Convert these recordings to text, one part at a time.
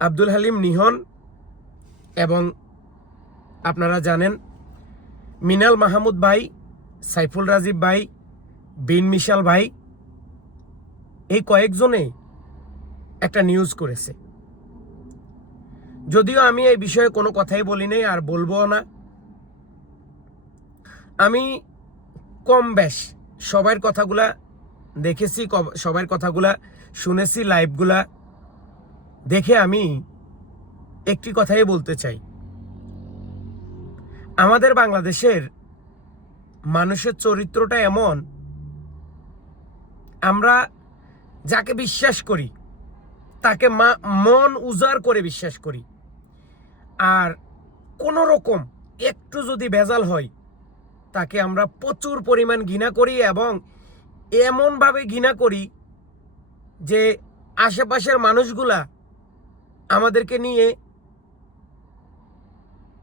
Abdul Halim Nihon এবং আপনারা জানেন মিনাল মাহমুদ ভাই, সাইফুল রাজীব ভাই, বিন মিশাল ভাই, এই কয়েকজনে একটা নিউজ করেছে। যদিও আমি এই বিষয়ে কোনো কথাই বলি নাই, আর বলব না। আমি কম বেশ সবার কথাগুলা দেখেছি সবার কথাগুলা শুনেছি, লাইভগুলা দেখে আমি একটি কথাই বলতে চাই। আমাদের বাংলাদেশের মানুষের চরিত্রটা এমন। আমরা যাকে বিশ্বাস করি, তাকে মন উজাড় করে বিশ্বাস করি। আর কোনো রকম একটু যদি ভেজাল হয়, তাকে আমরা প্রচুর পরিমাণ ঘৃণা করি এবং এমনভাবে ঘৃণা করি যে আশেপাশের মানুষগুলা আমাদেরকে নিয়ে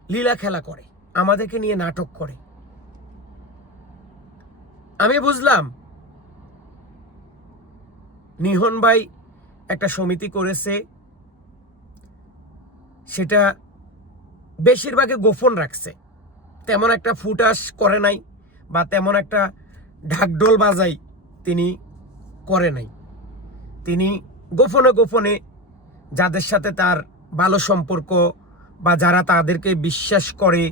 লীলা খেলা করে, আমাদেরকে নিয়ে নাটক করে। আমি বুঝলাম, নিহন ভাই একটা সমিতি করেছে, সেটা বেশিরভাগে গোপন রাখছে। তেমন একটা ফুটাস করে নাই বা তেমন একটা ঢাকঢোল বাজাই তিনি করে নাই। তিনি গোপনে গোপনে যাদের সাথে তার ভালো সম্পর্ক বা যারা তাদেরকে বিশ্বাস করে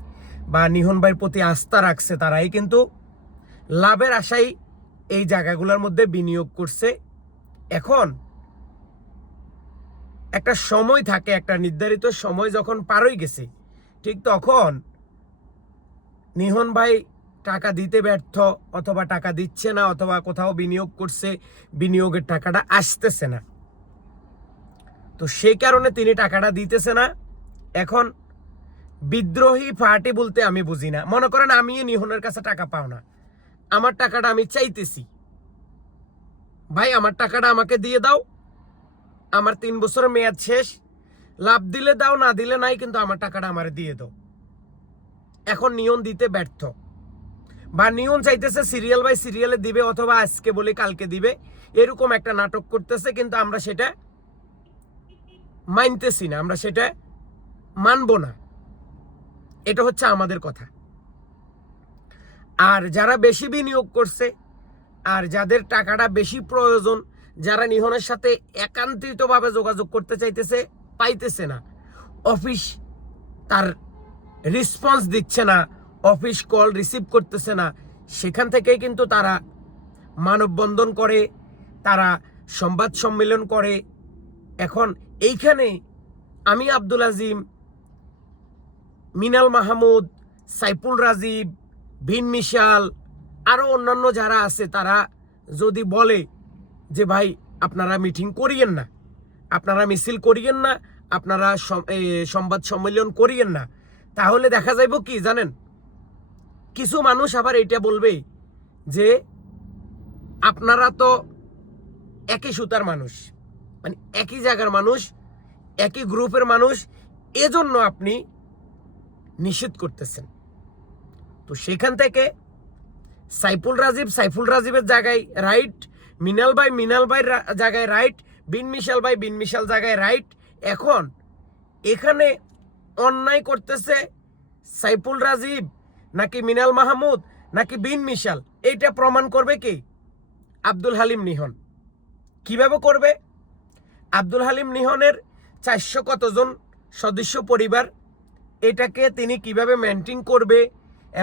বা নিহন ভাইয়ের প্রতি আস্থা রাখছে, তারাই কিন্তু লাভের আশাই এই জায়গাগুলোর মধ্যে বিনিয়োগ করছে। এখন একটা সময় থাকে, একটা নির্ধারিত সময় যখন পার হয়ে গেছে, ঠিক তখন নিহন ভাই টাকা দিতে ব্যর্থ অথবা টাকা দিচ্ছে না অথবা কোথাও বিনিয়োগ করছে, বিনিয়োগের টাকাটা আসতেছে না। তো সেই কারণে তিনি টাকাটা দিতেছে না। এখন বিদ্রোহী পার্টি বলতে আমি বুঝি না। মনে করেন আমি নিহনের কাছে টাকা পাও না। আমার টাকাটা আমি চাইতেছি। ভাই, আমার টাকাটা আমাকে দিয়ে দাও। আমার তিন বছরের মেয়াদ শেষ। লাভ দিলে দাও, না দিলে নাই, কিন্তু আমার টাকাটা আমার দিয়ে দাও। এখন নিয়ন দিতে ব্যর্থ। বা নিয়ন চাইতেছে সিরিয়াল বাই সিরিয়ালে দিবে অথবা আজকে বলে কালকে দিবে। এরকম একটা নাটক করতেছে, কিন্তু আমরা সেটা মানতেছি না, আমরা সেটা মানব না। এটা হচ্ছে আমাদের কথা। আর যারা বেশি বিনিয়োগ করছে, আর যাদের টাকাটা বেশি প্রয়োজন, যারা নিহনের সাথে একান্তিতভাবে যোগাযোগ করতে চাইতেছে, পাইতেছে না। অফিস তার রেসপন্স দিচ্ছে না, অফিস কল রিসিভ করতেছে না। সেখান থেকেই কিন্তু তারা মানববন্ধন করে, তারা সংবাদ সম্মেলন করে। এখন এইখানে আমি আব্দুল আজিম, মিনাল মাহমুদ, সাইফুল রাজীব, ভিন মিশাল আরও অন্যান্য যারা আছে তারা যদি বলে যে, ভাই, আপনারা মিটিং করিয়েন না, আপনারা মিছিল করিয়েন না, আপনারা সংবাদ সম্মেলন করিয়েন না, তাহলে দেখা যাইব কি, জানেন? কিছু মানুষ আবার এটা বলবে যে, আপনারা তো একই সুতার মানুষ। মানে একই জায়গার মানুষ, একই গ্রুপের মানুষ, এজন্য আপনি নিষেধ করতেছেন। তো সেখান থেকে সাইফুল রাজীব, সাইফুল রাজীবের জায়গায় রাইট মিনাল ভাই মিনাল ভাই জায়গায় রাইট বিন মিশাল ভাই, বিন মিশাল জায়গায় রাইট এখন এখানে অন্যায় করতেছে সাইফুল রাজীব নাকি মিনাল মাহমুদ নাকি বিন মিশাল, এইটা প্রমাণ করবে কি? আব্দুল হালিম নিহন। কীভাবে করবে? আব্দুল হালিম নিহনের চারশো কতজন সদস্য পরিবার, এটাকে তিনি কীভাবে মেনটেন করবে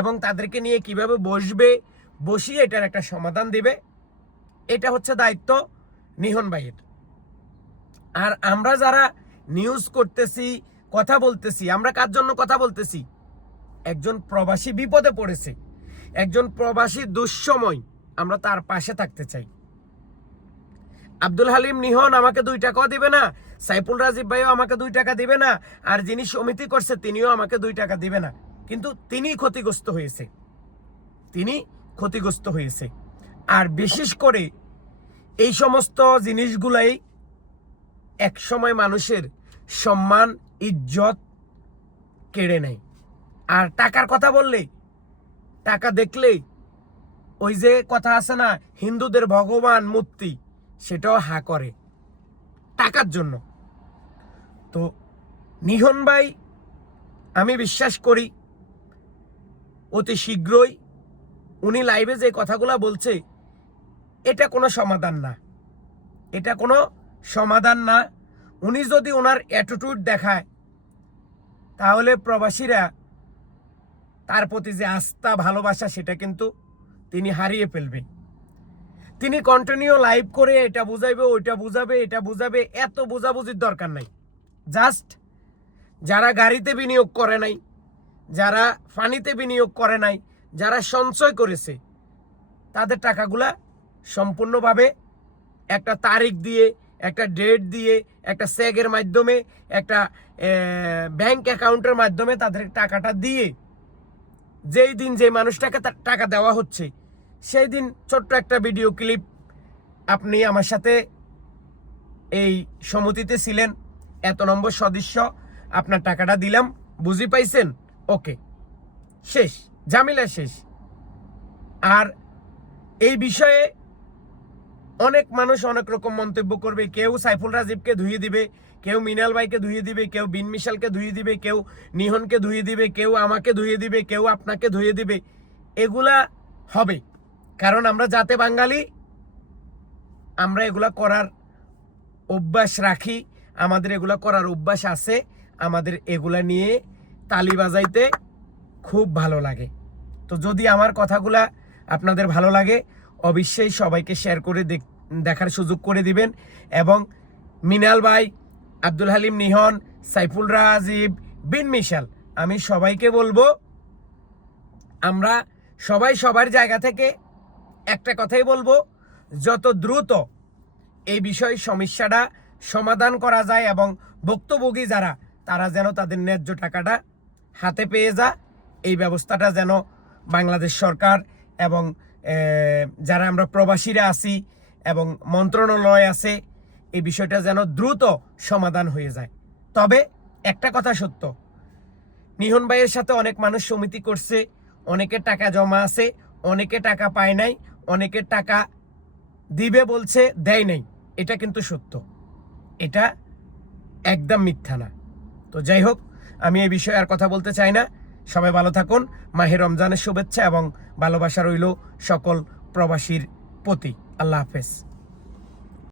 এবং তাদেরকে নিয়ে কীভাবে বসবে, বসিয়ে এটার একটা সমাধান দিবে, এটা হচ্ছে দায়িত্ব নিহন ভাইয়ের। আর আমরা যারা নিউজ করতেছি, কথা বলতেছি, আমরা কার জন্য কথা বলতেছি? একজন প্রবাসী বিপদে পড়েছে, একজন প্রবাসী দুঃসময় আমরা তার পাশে থাকতে চাই। আব্দুল হালিম নিহন আমাকে দুই টাকাও দিবে না, সাইফুল রাজীব ভাইও আমাকে দুই টাকা দিবে না, আর যিনি সমিতি করছে তিনিও আমাকে দুই টাকা দিবে না। কিন্তু তিনি ক্ষতিগ্রস্ত হয়েছে। তিনি ক্ষতিগ্রস্ত হয়েছে। আর বিশেষ করে এই সমস্ত জিনিসগুলাই একসময় মানুষের সম্মান, ইজ্জত কেড়ে নেয়। আর টাকার কথা বললে, টাকা দেখলেই ওই যে কথা আছে না, হিন্দুদের ভগবান, মূর্তি। সেটাও হা করে টাকার জন্য। তো নিহন ভাই, আমি বিশ্বাস করি অতি শীঘ্রই উনি লাইভে যে কথাগুলো বলছে, এটা কোনো সমাধান না। এটা কোনো সমাধান না। উনি যদি ওনার অ্যাটিটিউড দেখায়, তাহলে প্রবাসীরা তার প্রতি যে আস্থা, ভালোবাসা, সেটা কিন্তু তিনি হারিয়ে ফেলবে তিনি কন্টিনিউ লাইভ করে এটা বুঝাইবে, ওইটা বুঝাবে, এটা বুঝাবে, এত বোঝাবুঝির দরকার নাই। জাস্ট যারা গাড়িতে বিনিয়োগ করে নাই, যারা ফানিতে বিনিয়োগ করে নাই, যারা সঞ্চয় করেছে, তাদের টাকাগুলা সম্পূর্ণভাবে একটা তারিখ দিয়ে, একটা ডেট দিয়ে, একটা স্যাগের মাধ্যমে, একটা ব্যাংক অ্যাকাউন্টের মাধ্যমে তাদের টাকাটা দিয়ে, যেই দিন যে মানুষটাকে টাকা দেওয়া হচ্ছে সেই দিন ছোট্ট একটা ভিডিও ক্লিপ আপনি আমার সাথে এই সমিতিতে ছিলেন। এত নম্বর সদস্য, আপনার টাকাটা দিলাম, বুঝি পাইছেন? ওকে শেষ, ঝামেলা শেষ। আর এই বিষয়ে অনেক মানুষ অনেক রকম মন্তব্য করবে, কেউ সাইফুল রাজীবকে ধুয়ে দিবে, কেউ মিনাল ভাইকে ধুয়ে দিবে, কেউ বিন মিশালকে ধুয়ে দিবে, কেউ নিহনকে ধুয়ে দিবে, কেউ আমাকে ধুয়ে দিবে, কেউ আপনাকে ধুয়ে দিবে, এগুলা হবে। কারণ আমরা যাতে বাঙালি, আমরা এগুলা করার অভ্যাস রাখি, আমাদের এগুলা করার অভ্যাস আছে, আমাদের এগুলা নিয়ে তালি বাজাইতে খুব ভালো লাগে। তো যদি আমার কথাগুলা আপনাদের ভালো লাগে, অবশ্যই সবাইকে শেয়ার করে দেখ- দেখার সুযোগ করে দিবেন এবং মিনাল ভাই, আব্দুল হালিম নিহন, সাইফুল রাজীব বিন মিশাল, আমি সবাইকে বলব, আমরা সবাই সবার জায়গা থেকে একটা কথাই বলব, যত দ্রুত এই বিষয় সমস্যাটা সমাধান করা যায় এবং ভুক্তভোগী যারা, তারা যেন তাদের ন্যায্য টাকাটা হাতে পেয়ে যা এই ব্যবস্থাটা যেন বাংলাদেশ সরকার এবং যারা আমরা প্রবাসীরা আছি এবং মন্ত্রণালয় আছে, এই বিষয়টা যেন দ্রুত সমাধান হয়ে যায়। তবে একটা কথা সত্য, নিহন ভাইয়ের সাথে অনেক মানুষ সমিতি করছে, অনেকের টাকা জমা আছে, অনেকে টাকা পায় নাই অনেকের টাকা দিবে বলছে, দেয় নাই। এটা কিন্তু সত্য। এটা একদম মিথ্যা না। তো যাই হোক, আমি এই বিষয়ে আর কথা বলতে চাই না। সবাই ভালো থাকুন, মাহে রমজানের শুভেচ্ছা এবং ভালোবাসা রইল সকল প্রবাসীর প্রতি। আল্লাহ হাফেজ।